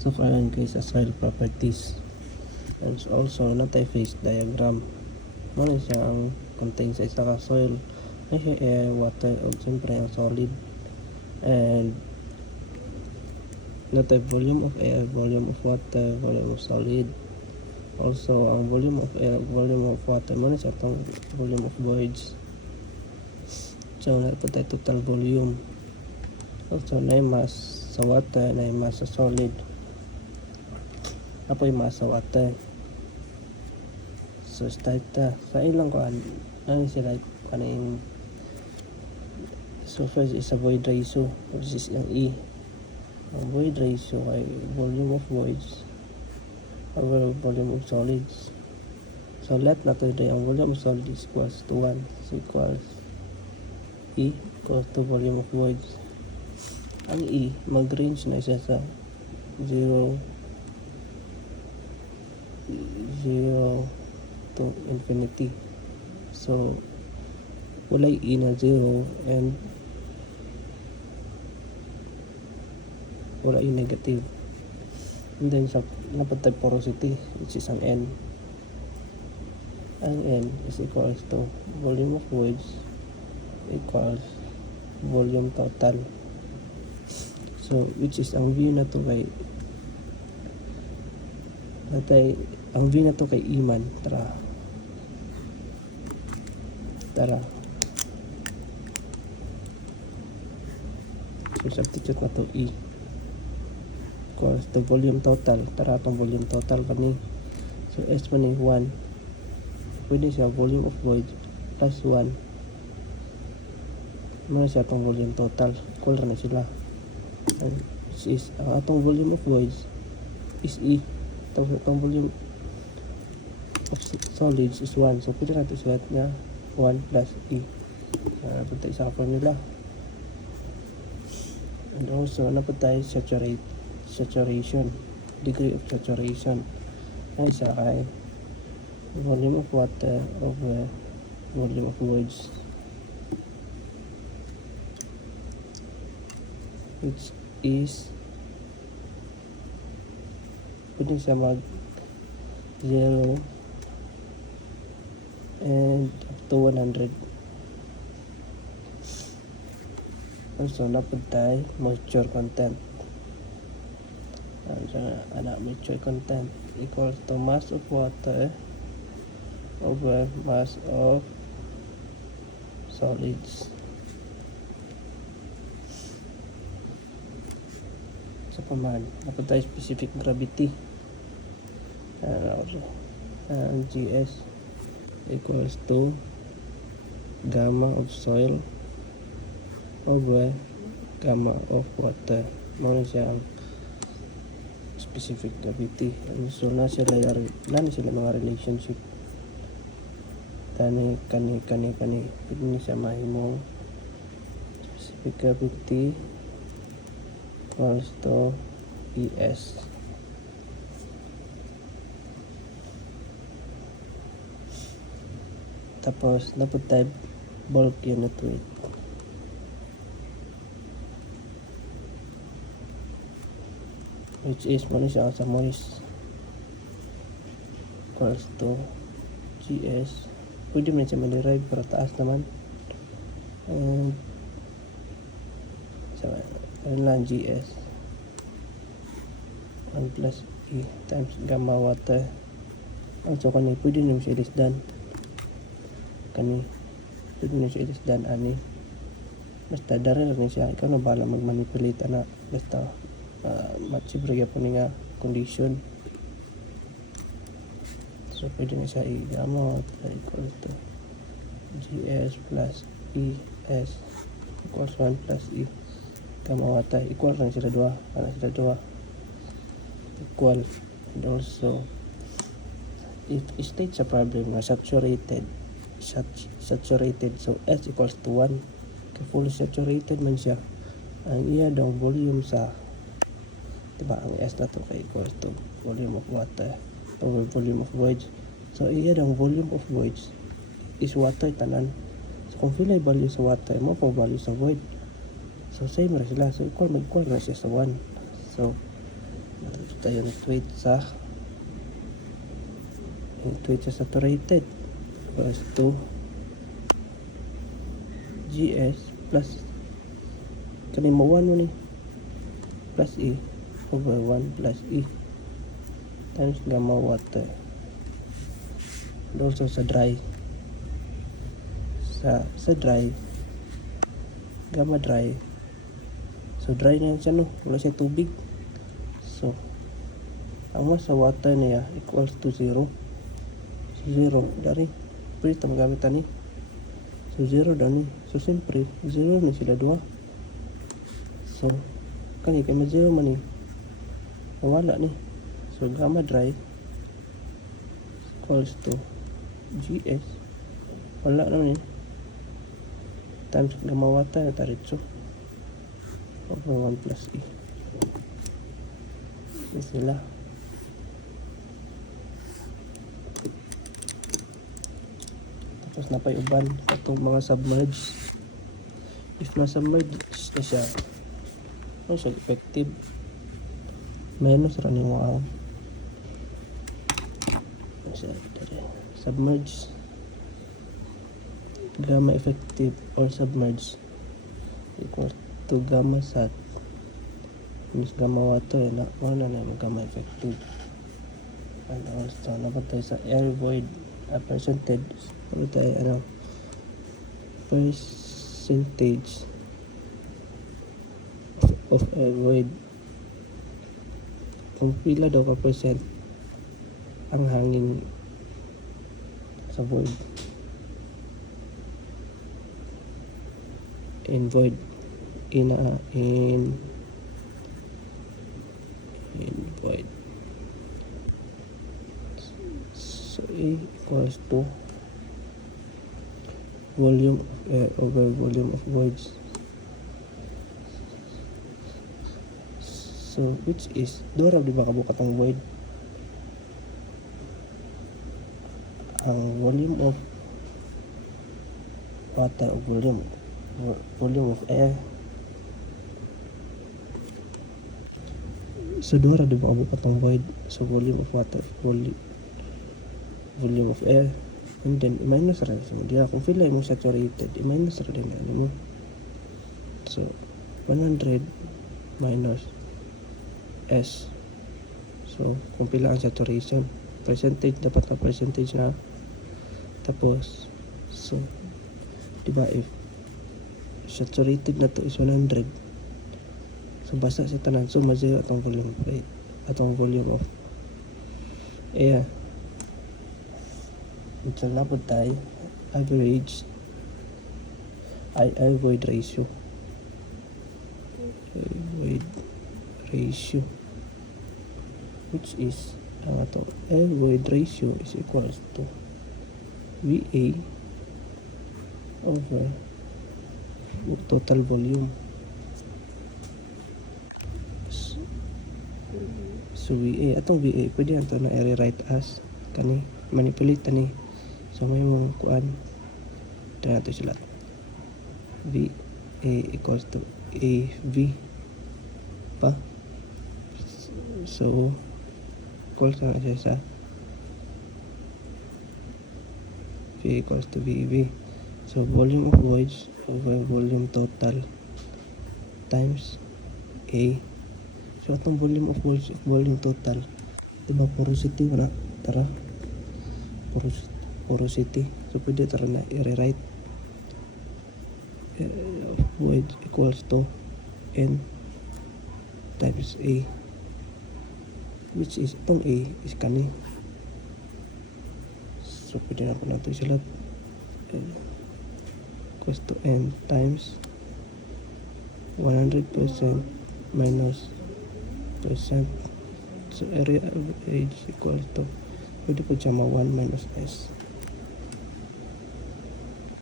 So karon kay sa soil properties. And also natay phase diagram. Mao siya ang contain sa isa ka soil. Ay siya air, water, o siyempre ang solid. And natay volume of air, volume of water, volume of solid. Also ang volume of air, volume of water, mao siya itong volume of voids. So natay total volume. Also na mass sa water, na mass sa solid. Apoy mass sa water. So start ta sa ilang kuan ano sila kaning. So first is a void ratio, which is ang E. Ang void ratio ay volume of voids over volume of solids. So let na to ang volume of solids equals to 1. So equals E equals to volume of voids. Ang E mag-range na siya sa 0 to infinity. So walay E na 0 and wala E negative. And then sa napatay porosity, which is ang N. Ang N is equals to volume of voids equals volume total. So which is ang V na to kay natay ang V na to kay E man. Tara so substitute na to E equals the volume total. Tara itong volume total kani. So S man yung 1, pwede siya volume of void plus 1 muna siya itong volume total. Equal na sila. And which is atong volume of voids is E. Itong volume of solids is 1. So pwede natin sulat na 1 plus E. Napunta isa ka formula. And also napunta saturation, degree of saturation. Ay isa kay volume of water over volume of voids, which is pwede siya mag 0 and up to 100. Also napunta moisture content. Moisture content equals to mass of water over mass of solids. So command napunta specific gravity. Ang GS equals to gamma of soil over gamma of water. Mao siya ang specific gravity. So na sila mga relationship kani pwede ni siya mahimong specific gravity equals to ES. Tapos napunta bulk unit weight. Which is muna siya sa moist equals to GS. Pwede mo siya ma-derive pero taas naman. And so lang GS 1 plus E times gamma water. Also kani pwede naman siya ilisdan. Pwede na siya ilisdan ani. Basta darin lang siya. Ikaw na bala mag-manipulate na. Basta matsibrigya po nga condition. So pwede na siya i-gamma water equals to GS plus ES equals 1 plus E gamma water equal lang sila dua. Equal. And also if state sa problem na saturated, so S equals to 1 kay fully saturated man siya. Ang iya daw volume sa diba ang S na to kay equals to volume of water over volume of voids. So iya daw volume of voids is water tanan. So kung feel ay value sa water mo pa value sa void, so same ra sila. So equal na siya sa 1. So dito tayo nag-tweet sa saturated equals to GS plus kanin mo 1 mo ni plus E over 1 plus E times gamma water. Also sa dry sa dry gamma dry, so dry na yan siya, no? Wala siya tubig, so ang mas sa water niya equals to 0 dari pwede ito magamit ni, so 0 dani, so siyempre 0 na sila dua, so kani kay ma 0 man ni mawala ni, so gamma dry equals to GS wala naman eh times gamma water na taritso over 1 plus E. Yan sila. Tapos napayuban sa itong mga submerged. If na-submerged na siya, ano siya effective? Menos running wow. Submerged gamma effective or submerged equal to gamma sat minus gamma water na wala na yung gamma effective. And also naman tayo sa air void percentage, ano tayo percentage of air void, kung pila daw ka percent ang hangin sa void. In void in void, so A equals to volume of air over volume of voids, so which is dura di ba kabukat ang void, ang volume of water o volume of air, so dura di ba kabukat ang void, so volume of water volume of air, and then i-minus rin sa media kung feel mo saturated, i-minus rin mo, so 100 minus S, so kung pila ang saturation percentage, dapat na percentage na, tapos so diba if saturated na to is 100, so basa sa tanan, so ma-zero atong volume of air, atong volume of air. Ito na po tayo average air void ratio, which is ang ato air void ratio is equals to VA over total volume. So VA, atong VA pwede ato na i-write as kani manipulate ni, so may mga kuan ito natin sila, VA equals to AV pa, so equals na siya sa V equals to VV, so volume of voids over volume total times A, so atong volume of voids volume total diba porosity na tara porosity, so pwede tara na i-rewrite void equals to N times A, which is itong A is kani, so pwede na po natin sila equals to N times 100% minus percent, so area average equals to pwede po siya 1 minus S.